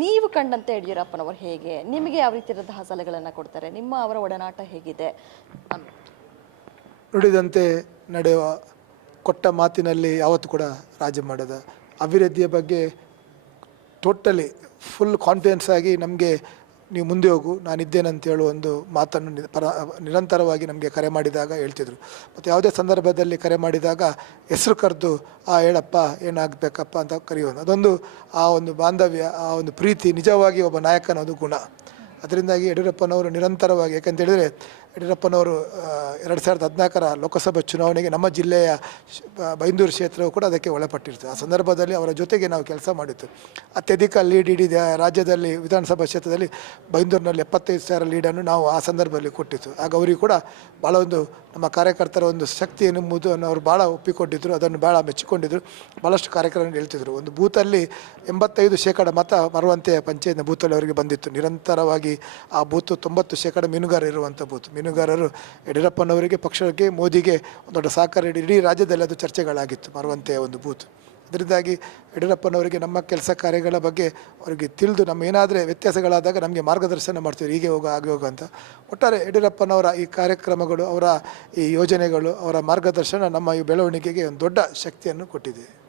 ನೀವು ಕಂಡಂತೆ ಯಡಿಯೂರಪ್ಪನವರು ಹೇಗೆ, ನಿಮಗೆ ಯಾವ ರೀತಿಯಾದಂತಹ ಸಲಹೆಗಳನ್ನು ಕೊಡ್ತಾರೆ, ನಿಮ್ಮ ಅವರ ಒಡನಾಟ ಹೇಗಿದೆ? ನುಡಿದಂತೆ ನಡೆಯುವ, ಕೊಟ್ಟ ಮಾತಿನಲ್ಲಿ ಯಾವತ್ತೂ ಕೂಡ ರಾಜಿ ಮಾಡದ, ಅಭಿವೃದ್ಧಿಯ ಬಗ್ಗೆ ಟೋಟಲಿ ಫುಲ್ ಕಾನ್ಫಿಡೆನ್ಸ್ ಆಗಿ ನಮಗೆ ನೀವು ಮುಂದೆ ಹೋಗು ನಾನಿದ್ದೇನಂತ ಹೇಳುವ ಒಂದು ಮಾತನ್ನು ನಿರಂತರವಾಗಿ ನಮಗೆ ಕರೆ ಮಾಡಿದಾಗ ಹೇಳ್ತಿದ್ರು. ಮತ್ತು ಯಾವುದೇ ಸಂದರ್ಭದಲ್ಲಿ ಕರೆ ಮಾಡಿದಾಗ ಹೆಸರು ಕರೆದು ಹೇಳಪ್ಪ ಏನಾಗಬೇಕಪ್ಪ ಅಂತ ಕರೆಯೋದು, ಅದೊಂದು ಆ ಒಂದು ಬಾಂಧವ್ಯ, ಆ ಒಂದು ಪ್ರೀತಿ ನಿಜವಾಗಿ ಒಬ್ಬ ನಾಯಕನ ಒಂದು ಗುಣ. ಅದರಿಂದಾಗಿ ಯಡಿಯೂರಪ್ಪನವರು ನಿರಂತರವಾಗಿ, ಯಾಕಂತೇಳಿದರೆ ಯಡಿಯೂರಪ್ಪನವರು 2014ರ ಲೋಕಸಭಾ ಚುನಾವಣೆಗೆ ನಮ್ಮ ಜಿಲ್ಲೆಯ ಬೈಂದೂರು ಕ್ಷೇತ್ರವು ಕೂಡ ಅದಕ್ಕೆ ಒಳಪಟ್ಟಿರ್ತದೆ. ಆ ಸಂದರ್ಭದಲ್ಲಿ ಅವರ ಜೊತೆಗೆ ನಾವು ಕೆಲಸ ಮಾಡಿತ್ತು. ಅತ್ಯಧಿಕ ಲೀಡ್ ಇಡೀ ರಾಜ್ಯದಲ್ಲಿ ವಿಧಾನಸಭಾ ಕ್ಷೇತ್ರದಲ್ಲಿ ಬೈಂದೂರಿನಲ್ಲಿ 75,000 ಲೀಡನ್ನು ನಾವು ಆ ಸಂದರ್ಭದಲ್ಲಿ ಕೊಟ್ಟಿತ್ತು. ಆಗ ಅವರಿಗೆ ಕೂಡ ಭಾಳ ಒಂದು ನಮ್ಮ ಕಾರ್ಯಕರ್ತರ ಒಂದು ಶಕ್ತಿ ಎನ್ನುವುದನ್ನು ಅವರು ಭಾಳ ಒಪ್ಪಿಕೊಂಡಿದ್ದರು, ಅದನ್ನು ಭಾಳ ಮೆಚ್ಚಿಕೊಂಡಿದ್ದರು. ಭಾಳಷ್ಟು ಕಾರ್ಯಕ್ರಮ ಹೇಳ್ತಿದ್ರು. ಒಂದು ಬೂತಲ್ಲಿ 85% ಮತ ಬರುವಂತೆ ಪಂಚಾಯತ್ನ ಬೂತಲ್ಲಿ ಅವರಿಗೆ ಬಂದಿತ್ತು. ನಿರಂತರವಾಗಿ ಆ ಬೂತು 90% ಮೀನುಗಾರರು ಇರುವಂಥ ಬೂತು. ಮೀನುಗಾರರು ಯಡಿಯೂರಪ್ಪನವರಿಗೆ, ಪಕ್ಷಕ್ಕೆ, ಮೋದಿಗೆ ಒಂದು ದೊಡ್ಡ ಸಹಕಾರ ಇಡೀ ರಾಜ್ಯದಲ್ಲಿ ಅದು ಚರ್ಚೆಗಳಾಗಿತ್ತು ಬರುವಂತೆಯ ಒಂದು ಬೂತು. ಅದರಿಂದಾಗಿ ಯಡಿಯೂರಪ್ಪನವರಿಗೆ ನಮ್ಮ ಕೆಲಸ ಕಾರ್ಯಗಳ ಬಗ್ಗೆ ಅವರಿಗೆ ತಿಳಿದು ನಮ್ಮ ಏನಾದರೆ ವ್ಯತ್ಯಾಸಗಳಾದಾಗ ನಮಗೆ ಮಾರ್ಗದರ್ಶನ ಮಾಡ್ತೀವಿ, ಹೀಗೆ ಹೋಗೋ ಹಾಗೆ ಹೋಗೋ ಅಂತ. ಒಟ್ಟಾರೆ ಯಡಿಯೂರಪ್ಪನವರ ಈ ಕಾರ್ಯಕ್ರಮಗಳು, ಅವರ ಈ ಯೋಜನೆಗಳು, ಅವರ ಮಾರ್ಗದರ್ಶನ ನಮ್ಮ ಈ ಬೆಳವಣಿಗೆಗೆ ಒಂದು ದೊಡ್ಡ ಶಕ್ತಿಯನ್ನು ಕೊಟ್ಟಿದೆ.